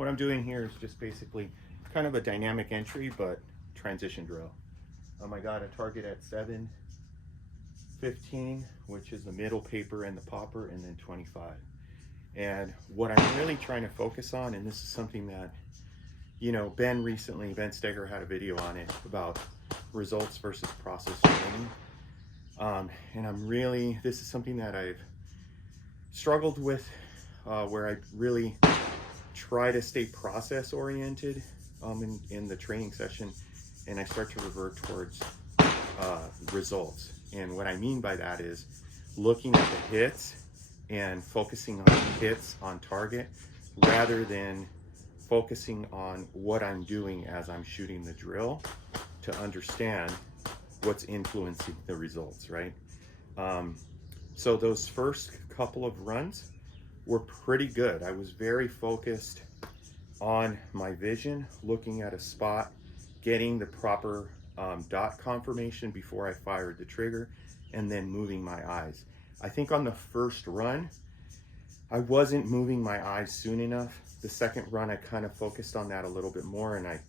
what I'm doing here is just basically kind of a dynamic entry, but transition drill. I got a target at 7, 15, which is the middle paper and the popper, and then 25. And what I'm really trying to focus on, and this is something that, you know, Ben Steger had a video on it about results versus process training. And this is something that I've struggled with, where I really try to stay process oriented in the training session, and I start to revert towards results. And what I mean by that is looking at the hits and focusing on hits on target rather than focusing on what I'm doing as I'm shooting the drill to understand what's influencing the results, right? So those first couple of runs were pretty good. I was very focused on my vision, looking at a spot, getting the proper dot confirmation before I fired the trigger, and then moving my eyes. I think on the first run, I wasn't moving my eyes soon enough. The second run, I kind of focused on that a little bit more, and I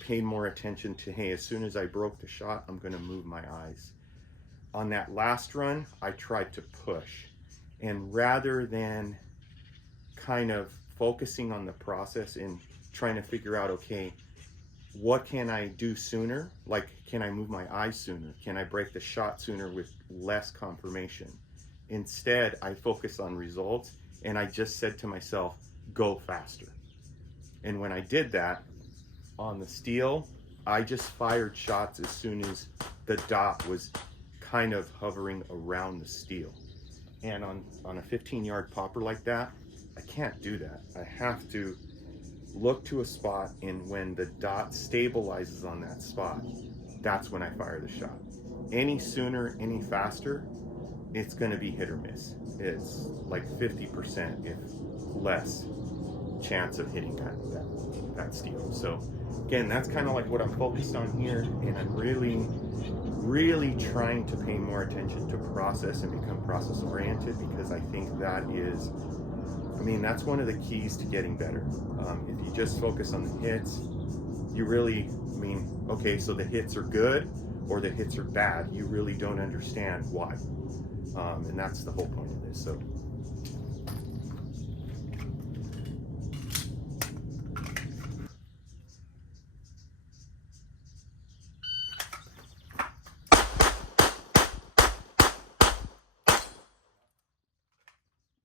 paid more attention to, hey, as soon as I broke the shot, I'm gonna move my eyes. On that last run, I tried to push. And rather than kind of focusing on the process and trying to figure out, okay, what can I do sooner? Like, can I move my eyes sooner? Can I break the shot sooner with less confirmation? Instead, I focused on results, and I just said to myself, go faster. And when I did that on the steel, I just fired shots as soon as the dot was kind of hovering around the steel. And on a 15-yard popper like that, I can't do that. I have to look to a spot, and when the dot stabilizes on that spot, that's when I fire the shot. Any sooner, any faster, it's gonna be hit or miss. It's like 50%, if less, chance of hitting that steel. So again, that's kind of like what I'm focused on here, and I'm really trying to pay more attention to process and become process oriented, because I think that is, that's one of the keys to getting better. If you just focus on the hits, you really, okay, so the hits are good or the hits are bad. You really don't understand why. And that's the whole point of this. So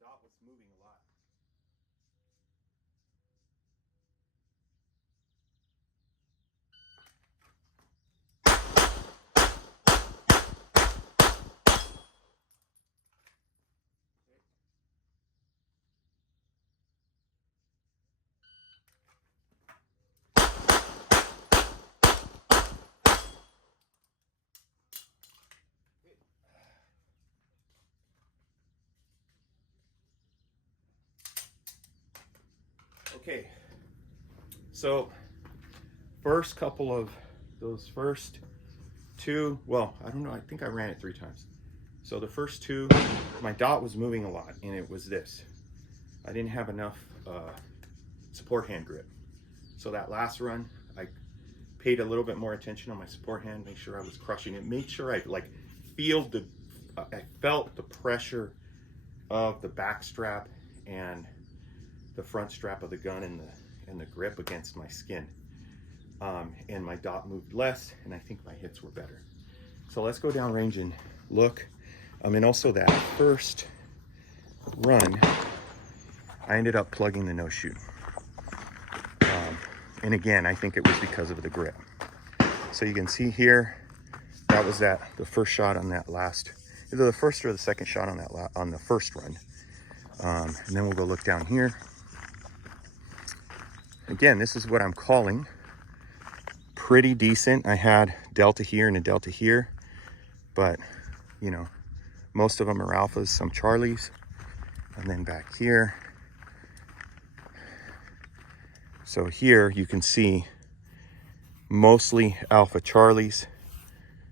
dot was moving a lot. Okay, so first couple of those first two, well, I don't know, I think I ran it 3 times. So the first two, my dot was moving a lot, and it was this. I didn't have enough support hand grip. So that last run, I paid a little bit more attention on my support hand, make sure I was crushing it, make sure I I felt the pressure of the back strap and the front strap of the gun and the grip against my skin. And my dot moved less, and I think my hits were better. So let's go down range and look. And also that first run, I ended up plugging the no shoot. And again, I think it was because of the grip. So you can see here, that was the first shot on that last, either the first or the second shot on on the first run. And then we'll go look down here. Again, this is what I'm calling pretty decent. I had delta here and a delta here, but you know, most of them are alphas, some Charlies, and then back here. So here you can see mostly alpha Charlies,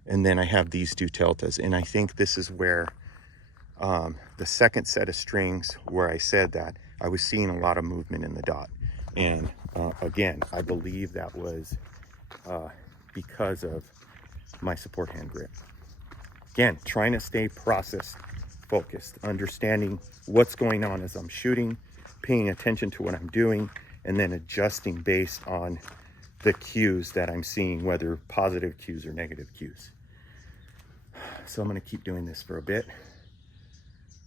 and then I have these 2 deltas. And I think this is where the second set of strings, where I said that I was seeing a lot of movement in the dot. And again, I believe that was because of my support hand grip. Again, trying to stay process focused, understanding what's going on as I'm shooting, paying attention to what I'm doing, and then adjusting based on the cues that I'm seeing, whether positive cues or negative cues. So I'm going to keep doing this for a bit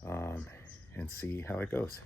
and see how it goes.